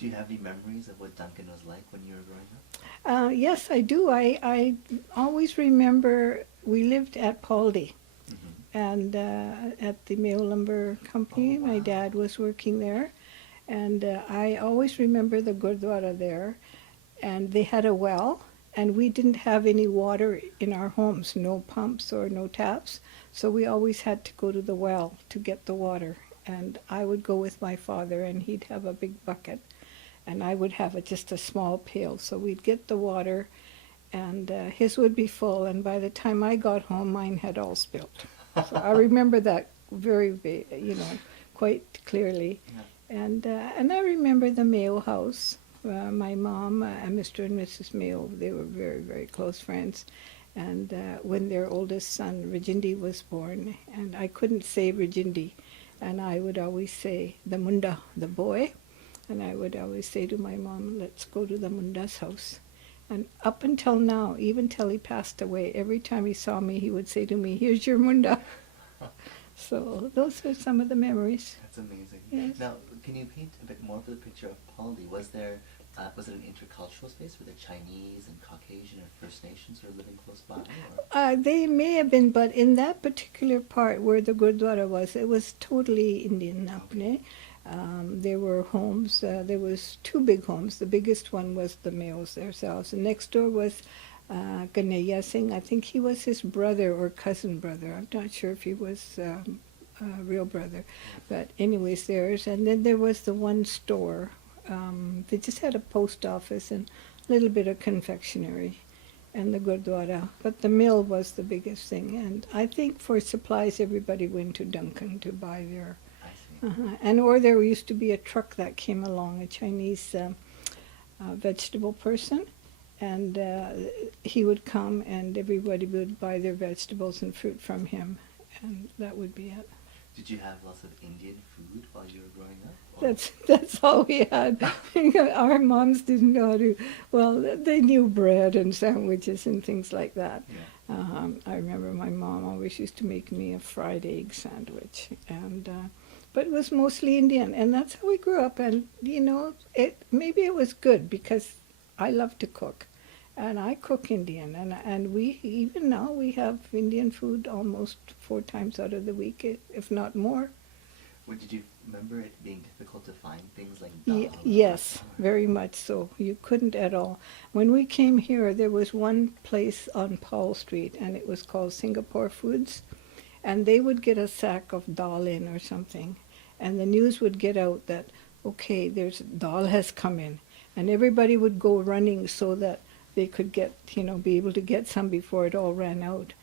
Do you have any memories of what Duncan was like when you were growing up? Yes, I do. I always remember we lived at Paldi, Mm-hmm. and at the Mail Lumber Company. Oh, My wow. dad was working there, and I always remember the Gurdwara there. And they had a well, and we didn't have any water in our homes, no pumps or no taps, so we always had to go to the well to get the water. And I would go with my father, and he'd have a big bucket, and I would have just a small pail. So we'd get the water, and his would be full, and by the time I got home, mine had all spilt. So I remember that quite clearly. Yeah. And I remember the Mayo house. My mom and Mr. and Mrs. Mayo, they were very, very close friends. And when their oldest son, Rajindi, was born, and I couldn't say Rajindi, and I would always say the Munda, the boy, and I would always say to my mom, let's go to the Munda's house. And up until now, even till he passed away, every time he saw me, he would say to me, here's your Munda. So those are some of the memories. That's amazing. Yes. Now, can you paint a bit more of the picture of Paldi? Was it an intercultural space? Were there Chinese and Caucasian or First Nations who were living close by? Or? They may have been, but in that particular part where the Gurdwara was, it was totally Indian. Okay. There were homes. There was two big homes. The biggest one was the Mayos themselves. And next door was Ganaya Singh. I think he was his brother or cousin brother. I'm not sure if he was a real brother. But anyways, theirs. And then there was the one store. They just had a post office and a little bit of confectionery and the Gurdwara. But the mill was the biggest thing. And I think for supplies, everybody went to Duncan to buy their... I see. or there used to be a truck that came along, a Chinese vegetable person, and he would come and everybody would buy their vegetables and fruit from him, and that would be it. Did you have lots of Indian food while you were growing up? Or? That's all we had. Our moms didn't know how to, well, they knew bread and sandwiches and things like that. Yeah. I remember my mom always used to make me a fried egg sandwich, and but it was mostly Indian, and that's how we grew up. And maybe it was good because I love to cook, and I cook Indian, and we even now we have Indian food almost 4 times out of the week, if not more. Or did you remember it being difficult to find things like dal? Yes, very much so. You couldn't at all. When we came here, there was one place on Paul Street, and it was called Singapore Foods. And they would get a sack of dal in or something, and the news would get out that, okay, there's dal has come in, and everybody would go running so that they could get, be able to get some before it all ran out.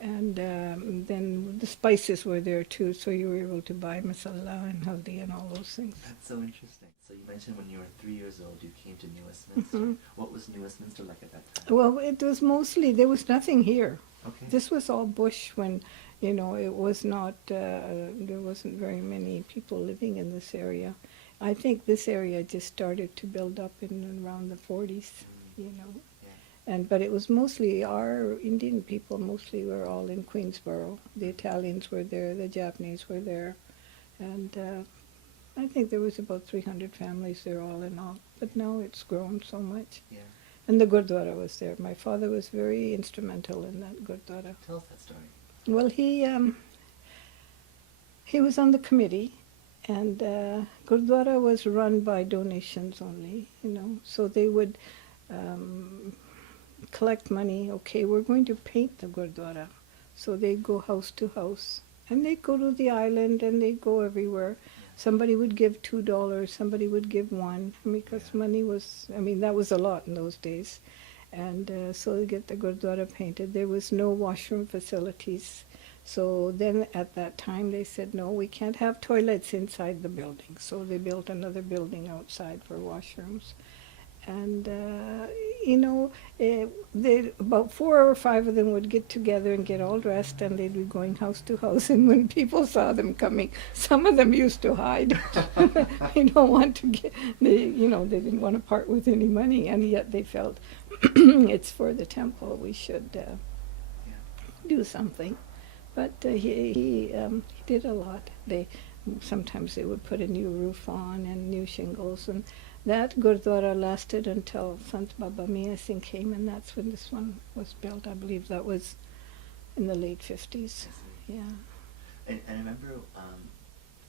And then the spices were there too, so you were able to buy masala and haldi and all those things. That's so interesting. So you mentioned when you were 3 years old, you came to New Westminster. Mm-hmm. What was New Westminster like at that time? Well, it was mostly, there was nothing here. Okay. This was all bush when, it was not, there wasn't very many people living in this area. I think this area just started to build up in around the 40s, Yeah. But it was mostly our Indian people, mostly were all in Queensborough. The Italians were there, the Japanese were there, and I think there was about 300 families there all in all. But now it's grown so much. Yeah. And the Gurdwara was there. My father was very instrumental in that Gurdwara. Tell us that story. Well, he was on the committee, and Gurdwara was run by donations only, so they would collect money. Okay, we're going to paint the Gurdwara. So they'd go house to house, and they'd go to the island, and they'd go everywhere. Somebody would give $2, somebody would give $1, because money was, that was a lot in those days. And so they get the Gurdwara painted. There was no washroom facilities. So then at that time they said, no, we can't have toilets inside the building. So they built another building outside for washrooms. And, about 4 or 5 of them would get together and get all dressed, and they'd be going house to house. And when people saw them coming, some of them used to hide. They don't want to they didn't want to part with any money, and yet they felt it's for the temple, we should do something. But he did a lot. Sometimes they would put a new roof on and new shingles, and That Gurdwara lasted until Sant Baba Mia Singh came, and that's when this one was built. I believe that was in the late 50s. Yeah. And I remember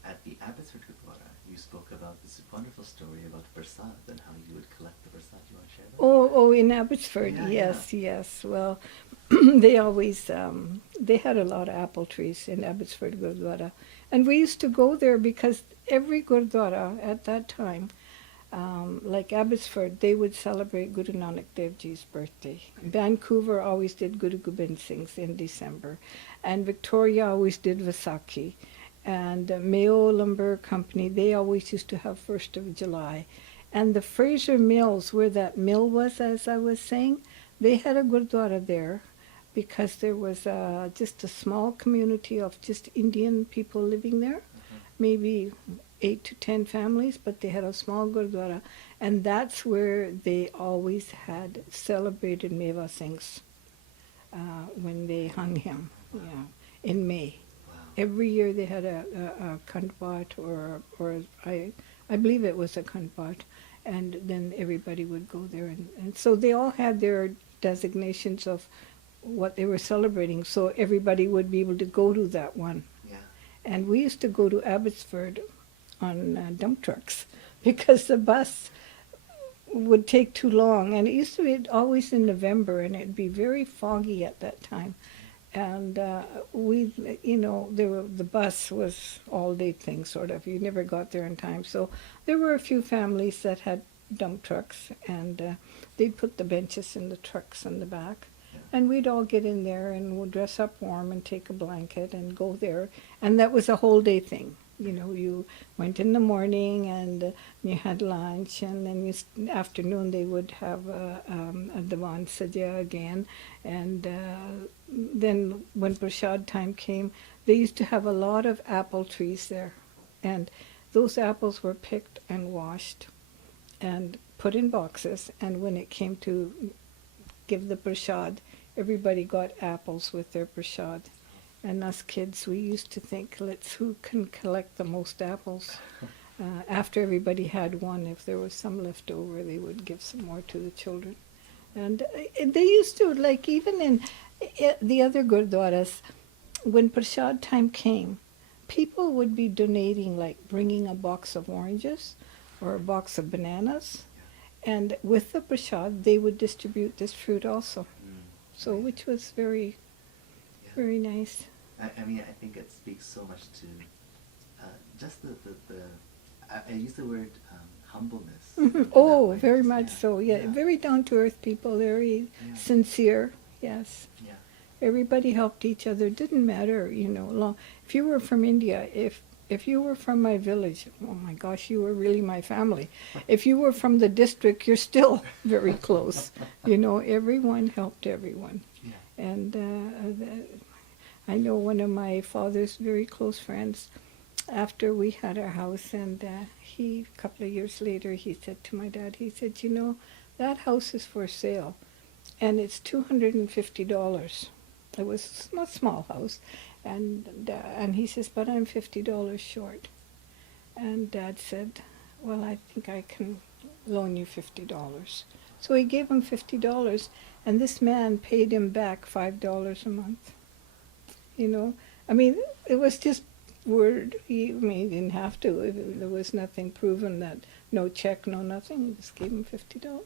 at the Abbotsford Gurdwara, you spoke about this wonderful story about Prasad and how you would collect the Prasad. You want to share that? Oh, in Abbotsford, Yeah, yes, yeah. yes. Well, they always, they had a lot of apple trees in Abbotsford Gurdwara. And we used to go there because every Gurdwara at that time, like Abbotsford, they would celebrate Guru Nanak Dev Ji's birthday. Vancouver always did Guru Gobind Singh's in December. And Victoria always did Vaisakhi. And Mayo Lumber Company, they always used to have 1st of July. And the Fraser Mills, where that mill was, as I was saying, they had a Gurdwara there because there was just a small community of just Indian people living there, maybe 8 to 10 families, but they had a small Gurdwara. And that's where they always had celebrated Meva Singh's when they hung him, in May. Wow. Every year they had a khandpat or I believe it was a khandpat, and then everybody would go there, and so they all had their designations of what they were celebrating, so everybody would be able to go to that one. Yeah. And we used to go to Abbotsford on dump trucks because the bus would take too long, and it used to be always in November, and it'd be very foggy at that time. And the bus was all-day thing, sort of. You never got there in time. So there were a few families that had dump trucks, and they'd put the benches in the trucks in the back. Yeah. And we'd all get in there, and we'd dress up warm and take a blanket and go there. And that was a whole-day thing. You went in the morning, and you had lunch, and then afternoon they would have a Diwan Sajya again. And then when Prashad time came, they used to have a lot of apple trees there. And those apples were picked and washed and put in boxes. And when it came to give the Prashad, everybody got apples with their Prashad. And us kids, we used to think, who can collect the most apples? After everybody had one, if there was some left over, they would give some more to the children. And they used to, like, even in the other Gurdwaras, when Prashad time came, people would be donating, like bringing a box of oranges or a box of bananas. And with the Prashad, they would distribute this fruit also. So, which was very nice. I mean, I think it speaks so much to just I use the word humbleness. Mm-hmm. Oh, very much so. Yeah, very down-to-earth people, very sincere. Yes. Yeah. Everybody helped each other. Didn't matter, if you were from India, if you were from my village, oh my gosh, you were really my family. If you were from the district, you're still very close. Everyone helped everyone. Yeah. And I know one of my father's very close friends, after we had our house, and a couple of years later, he said to my dad, he said, that house is for sale, and it's $250. It was a small house, and he says, but I'm $50 short. And Dad said, well, I think I can loan you $50. So he gave him $50, and this man paid him back $5 a month. I mean, it was just word. He didn't have to. There was nothing proven, that no check, no nothing. He just gave him $50.